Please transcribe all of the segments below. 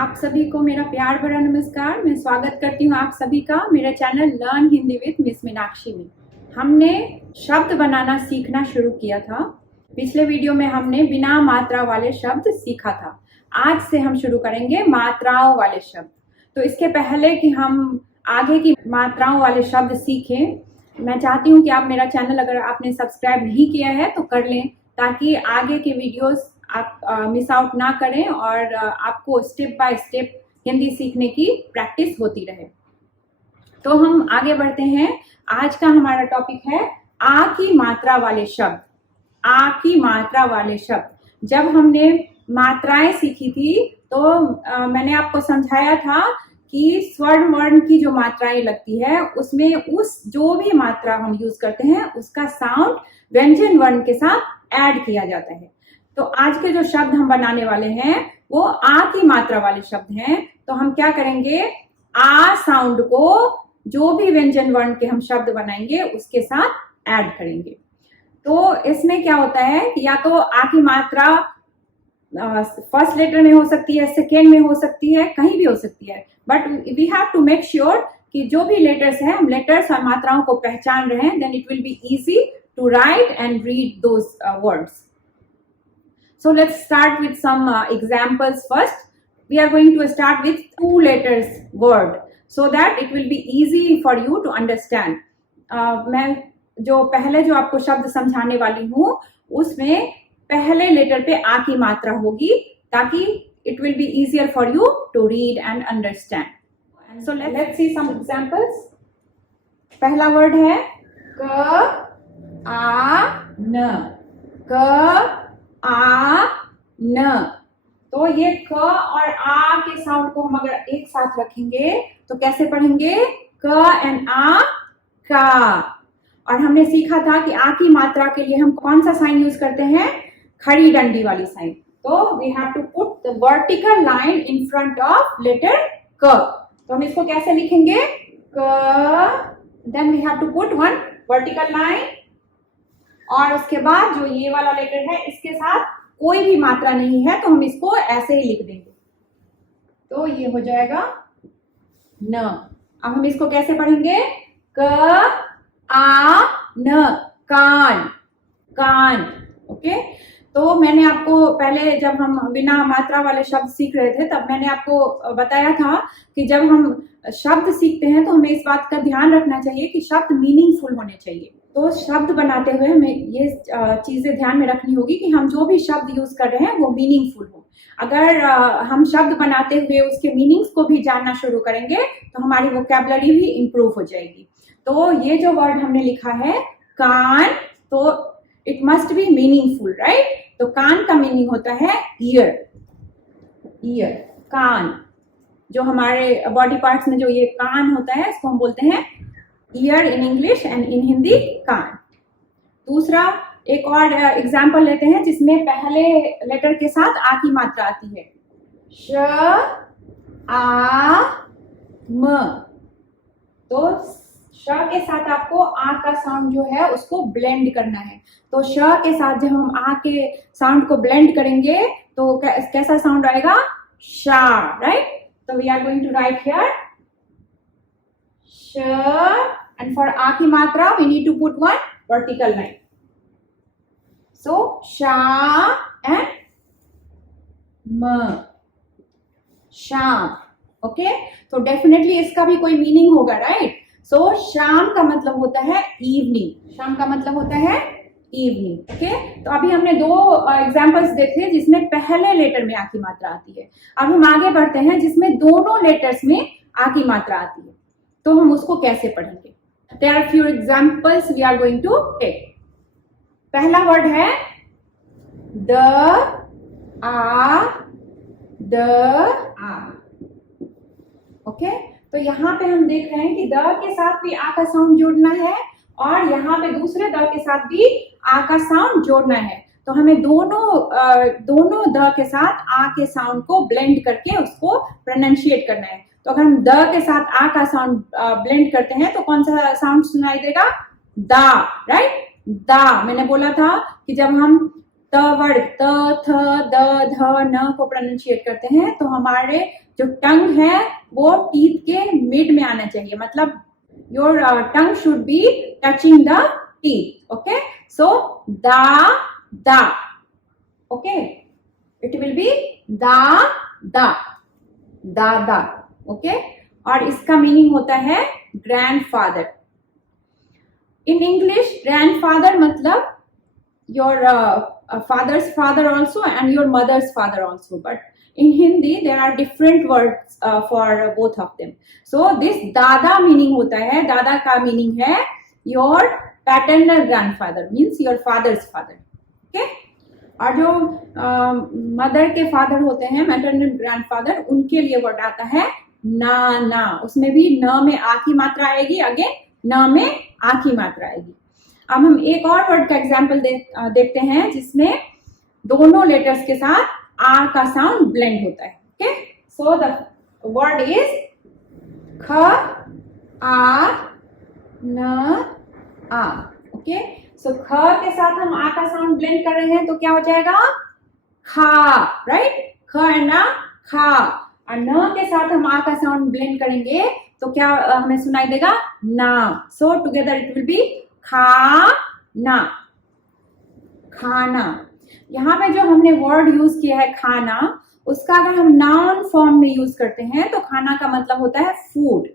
आप सभी को मेरा प्यार भरा नमस्कार। मैं स्वागत करती हूँ आप सभी का मेरा channel learn Hindi with miss Meenakshi में। हमने शब्द बनाना सीखना शुरू किया था। पिछले वीडियो में हमने बिना मात्रा वाले शब्द सीखा था। आज से हम शुरू करेंगे मात्राओं वाले शब्द। तो इसके पहले कि हम आगे की मात्राओं वाले शब्द सीखें, मैं चाहती हूँ कि आप मेरा चैनल अगर आपने सब्सक्राइब नहीं किया है तो कर लें, ताकि आगे के वीडियोस आप मिस आउट ना करें और आपको स्टेप बाय स्टेप हिंदी सीखने की प्रैक्टिस होती रहे। तो हम आगे बढ़ते हैं। आज का हमारा टॉपिक है आ की मात्रा वाले शब्द। आ की मात्रा वाले शब्द। जब हमने मात्राएं सीखी थी तो मैंने आपको समझाया था कि स्वर्ण वर्ण की जो मात्राएं लगती है उसमें उस जो भी मात्रा हम यूज करते हैं उसका साउंड व्यंजन वर्ण के साथ ऐड किया जाता है। तो आज के जो शब्द हम बनाने वाले हैं वो आ की मात्रा वाले शब्द हैं। तो हम क्या करेंगे, आ साउंड को जो भी व्यंजन वर्ण के हम शब्द बनाएंगे उसके साथ ऐड करेंगे। तो इसमें क्या होता है कि या तो आ की मात्रा फर्स्ट लेटर में हो सकती है, सेकेंड में हो सकती है, कहीं भी हो सकती है, but we have to make sure कि जो भी लेटर्स हैं हम लेटर्स और मात्राओं को पहचान रहे हैं, then it will be easy to write and read those words. So let's start with some examples first. We are going to start with 2 letters word so that it will be easy for you to understand. मैं जो आपको शब्द समझाने वाली हूँ उसमें पहले letter पे आ की मात्रा होगी, ताकि it will be easier for you to read and understand. So let's see some examples. पहला वर्ड है क आ न। क आ न। तो ये क और आ के साउंड को हम अगर एक साथ रखेंगे तो कैसे पढ़ेंगे, क एंड आ का। और हमने सीखा था कि आ की मात्रा के लिए हम कौन सा साइन यूज करते हैं, खड़ी डंडी वाली साइन। तो we have to put the vertical line in front of letter क। तो हम इसको कैसे लिखेंगे, क, then we have to put one vertical line, और उसके बाद जो ये वाला लेटर है इसके साथ कोई भी मात्रा नहीं है तो हम इसको ऐसे ही लिख देंगे। तो ये हो जाएगा न। अब हम इसको कैसे पढ़ेंगे, क आ न, कान। कान। ओके। तो मैंने आपको पहले जब हम बिना मात्रा वाले शब्द सीख रहे थे तब मैंने आपको बताया था कि जब हम शब्द सीखते हैं तो हमें इस बात का ध्यान रखना चाहिए कि शब्द मीनिंगफुल होने चाहिए। तो शब्द बनाते हुए हमें ये चीजें ध्यान में रखनी होगी कि हम जो भी शब्द यूज कर रहे हैं वो मीनिंगफुल हो। अगर हम शब्द बनाते हुए उसके मीनिंग्स को भी जानना शुरू करेंगे तो हमारी वोकैबुलरी भी इम्प्रूव हो जाएगी। तो ये जो वर्ड हमने लिखा है कान, तो it must be meaningful, right. तो कान का मीनिंग होता है ईयर। ईयर, कान। जो हमारे बॉडी पार्ट्स में जो ये कान होता है इसको हम बोलते हैं ear in English and in Hindi कान। दूसरा एक और एग्जाम्पल लेते हैं जिसमें पहले लेटर के साथ आ की मात्रा आती है, श आ म। तो श के साथ आपको आ का साउंड जो है उसको ब्लेंड करना है। तो श के साथ जब हम आ के साउंड को ब्लेंड करेंगे तो कैसा साउंड आएगा, शा, राइट। तो we are going to write here श, and for a की मात्रा we need to put one vertical line. So sha and m, शाम। ओके। तो डेफिनेटली इसका भी कोई मीनिंग होगा, राइट। सो शाम का मतलब होता है इवनिंग। शाम का मतलब होता है इवनिंग। ओके। तो अभी हमने 2 एग्जांपल्स देखे जिसमें पहले लेटर में आ की मात्रा आती है। अब हम आगे बढ़ते हैं जिसमें दोनों लेटर्स में आ की मात्रा आती है, तो हम उसको कैसे पढ़ेंगे। There are few examples we are going to take. पहला वर्ड है द आ, द आ। ओके। तो यहाँ पे हम देख रहे हैं कि द के साथ भी आ का साउंड जोड़ना है और यहाँ पे दूसरे द के साथ भी आ का साउंड जोड़ना है। तो हमें दोनों द के साथ आ के साउंड को ब्लेंड करके उसको प्रोनाउंशिएट करना है। तो अगर हम द के साथ आ का साउंड ब्लेंड करते हैं तो कौन सा साउंड सुनाई देगा, दा, राइट। दा। मैंने बोला था कि जब हम त वर्ड त, थ, द, ध, न को प्रोनाउंशिएट करते हैं तो हमारे जो टंग है वो टीथ के मिड में आना चाहिए, मतलब your tongue should be touching the teeth. Okay, so दा. ओके, इट विल बी दादा. ओके, और इसका मीनिंग होता है ग्रैंडफादर. इन इंग्लिश ग्रैंडफादर मतलब your father's father also and your mother's father also, but in Hindi there are different words for both of them. So this dada meaning hota hai, dada ka meaning hai your paternal grandfather, means your father's father. Okay, और जो mother के father होते हैं maternal grandfather, उनके लिए word आता है नाना. उसमें भी न में आ की मात्रा आएगी, अगेन न में आ की मात्रा आएगी. अब हम एक और वर्ड का एग्जाम्पल देखते हैं जिसमें दोनों लेटर्स के साथ आ का साउंड ब्लेंड होता है. Okay, so the word is ख आ न आ. ओके, सो ख के साथ हम आ का साउंड ब्लेंड कर रहे हैं तो क्या हो जाएगा खा. राइट, ख एंड आ, खा. और न के साथ हम आ का साउंड ब्लेंड करेंगे तो क्या हमें सुनाई देगा ना. सो टुगेदर इट विल बी खाना. खाना. यहाँ पे जो हमने वर्ड यूज किया है खाना, उसका अगर हम नाउन फॉर्म में यूज करते हैं तो खाना का मतलब होता है फूड.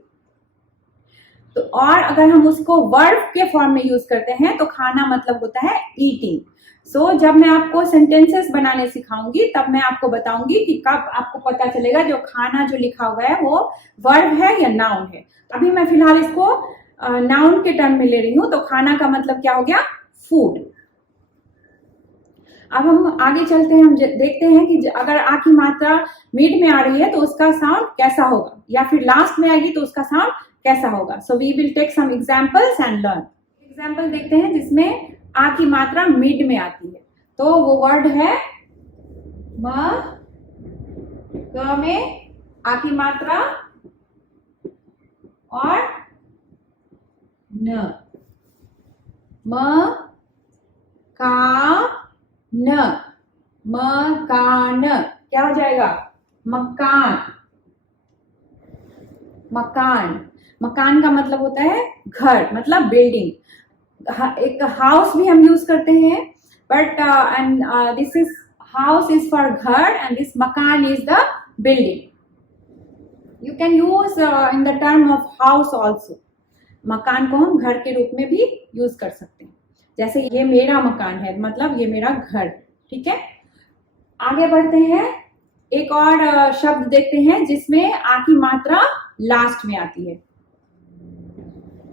तो और अगर हम उसको वर्ब के फॉर्म में यूज करते हैं तो खाना मतलब होता है ईटिंग. सो जब मैं आपको सेंटेंसेस बनाने सिखाऊंगी तब मैं आपको बताऊंगी कि कब आपको पता चलेगा जो खाना जो लिखा हुआ है वो वर्ब है या नाउन है. अभी मैं फिलहाल इसको नाउन के टर्म में ले रही हूं, तो खाना का मतलब क्या हो गया फूड. अब हम आगे चलते हैं, हम देखते हैं कि अगर आ की मात्रा मिड में आ रही है तो उसका साउंड कैसा होगा, या फिर लास्ट में आएगी तो उसका साउंड कैसा होगा. So we will take some examples and learn. Example देखते हैं जिसमें आ की मात्रा मिड में आती है. तो वो वर्ड है म, क में आ की मात्रा और न. म का न, मकान. क्या हो जाएगा मकान. मकान. मकान का मतलब होता है घर, मतलब बिल्डिंग. एक हाउस भी हम यूज करते हैं, but and this is house is for घर एंड दिस मकान is the building. You can use in the term of house also. मकान को हम घर के रूप में भी यूज कर सकते हैं. जैसे ये मेरा मकान है, मतलब ये मेरा घर. ठीक है, आगे बढ़ते हैं. एक और शब्द देखते हैं जिसमें आ की मात्रा लास्ट में आती है.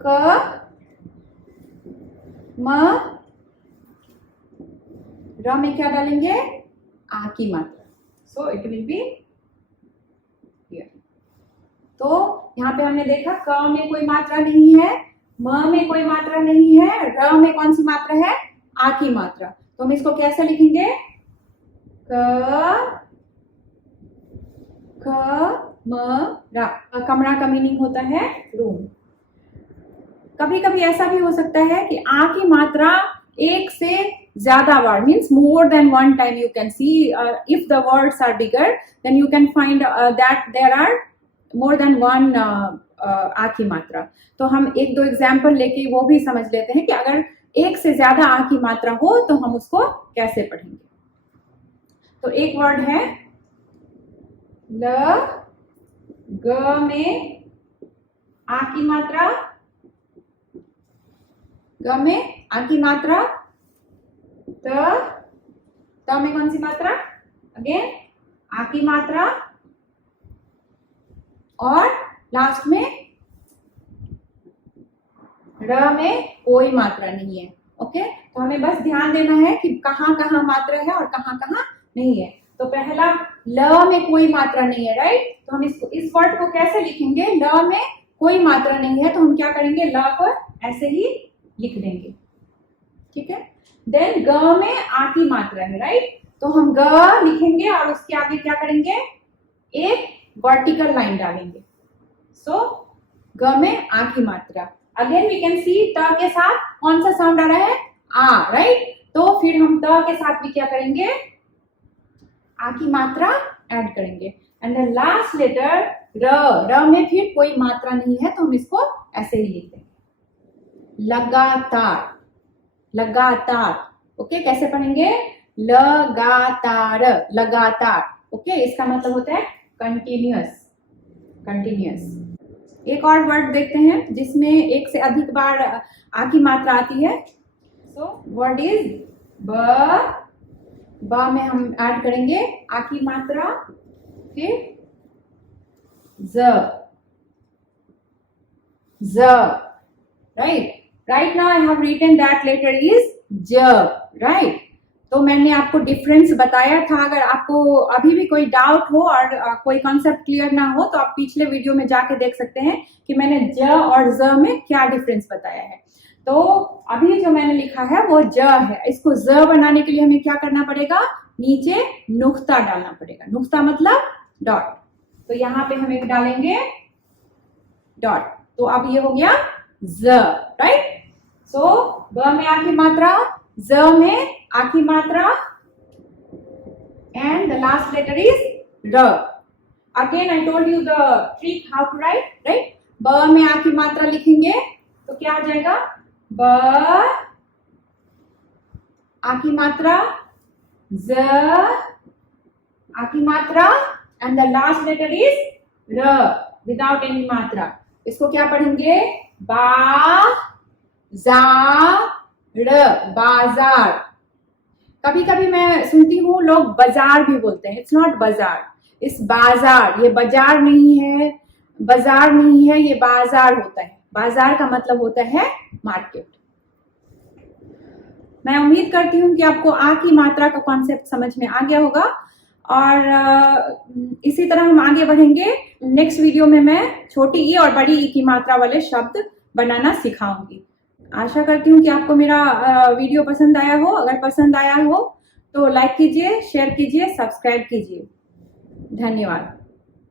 क म र में क्या डालेंगे आ की मात्रा. So it will be here. तो यहाँ पे हमने देखा क में कोई मात्रा नहीं है, म में कोई मात्रा नहीं है, र में कौन सी मात्रा है आ की मात्रा. तो हम इसको कैसे लिखेंगे क म रा. कमरा का मीनिंग होता है रूम. कभी कभी ऐसा भी हो सकता है कि आ की मात्रा एक से ज्यादा बार, means more than one time you can see. If the words are bigger than you can find that there are more than one आ की मात्रा. तो हम एक दो एग्जाम्पल लेके वो भी समझ लेते हैं कि अगर एक से ज्यादा आ की मात्रा हो तो हम उसको कैसे पढ़ेंगे. तो एक वर्ड है ल, ग में आ की मात्रा, ग में आ की मात्रा, त में कौन सी मात्रा, अगेन आ की मात्रा, और लास्ट में र में कोई मात्रा नहीं है. ओके, तो हमें बस ध्यान देना है कि कहाँ कहाँ मात्रा है और कहाँ कहाँ नहीं है. तो पहला ल में कोई मात्रा नहीं है, राइट. तो हम इसको इस वर्ड को कैसे लिखेंगे, ल में कोई मात्रा नहीं है तो हम क्या करेंगे ल को ऐसे ही लिख देंगे. ठीक है. देन ग में आ की मात्रा है, राइट. तो हम ग लिखेंगे और उसके आगे क्या करेंगे एक वर्टिकल लाइन डालेंगे. सो ग में आ की मात्रा. अगेन वी कैन सी त के साथ कौन सा साउंड आ रहा है आ, राइट. तो फिर हम त के साथ भी क्या करेंगे आ की मात्रा ऐड करेंगे. एंड द लास्ट लेटर र। र में फिर कोई मात्रा नहीं है तो हम इसको ऐसे ही लिखते हैं, लगातार, लगातार। ओके, कैसे पढ़ेंगे? लगातार, लगातार। ओके, इसका मतलब होता है कंटिन्यूअस, कंटिन्यूअस। एक और वर्ड देखते हैं जिसमें एक से अधिक बार आ की मात्रा आती है। सो वर्ड इज ब। ब में हम ऐड करेंगे आ की मात्रा, फिर ज, ज। Right now I have written that letter is ज। राइट, तो मैंने आपको डिफरेंस बताया था। अगर आपको अभी भी कोई डाउट हो और कोई कॉन्सेप्ट क्लियर ना हो तो आप पिछले वीडियो में जाके देख सकते हैं कि मैंने ज और ज में क्या डिफरेंस बताया है। तो अभी जो मैंने लिखा है वो ज है। इसको ज बनाने के लिए हमें क्या करना पड़ेगा? नीचे नुक्ता डालना पड़ेगा। नुक्ता मतलब डॉट। तो यहाँ पे हम एक डालेंगे डॉट, तो अब ये हो गया ज। राइट, सो ब में आ की मात्रा, ज में आ की मात्रा, and the last letter is raw. Again I told you the trick how to write, right? ब में आ की मात्रा लिखेंगे तो क्या आ जाएगा? ब आ की मात्रा, ज आ की मात्रा, and the last letter is raw without any मात्रा। इसको क्या पढ़ेंगे? बा जा र, बाजार। कभी कभी मैं सुनती हूँ लोग बाजार भी बोलते हैं। इट्स नॉट बाजार, इस बाजार। ये बाजार नहीं है, बाजार नहीं है, ये बाजार होता है। बाजार का मतलब होता है मार्केट। मैं उम्मीद करती हूँ कि आपको आ की मात्रा का कॉन्सेप्ट समझ में आ गया होगा और इसी तरह हम आगे बढ़ेंगे। नेक्स्ट वीडियो में मैं छोटी ई और बड़ी ई की मात्रा वाले शब्द बनाना सिखाऊंगी। आशा करती हूँ कि आपको मेरा वीडियो पसंद आया हो। अगर पसंद आया हो तो लाइक कीजिए, शेयर कीजिए, सब्सक्राइब कीजिए। धन्यवाद।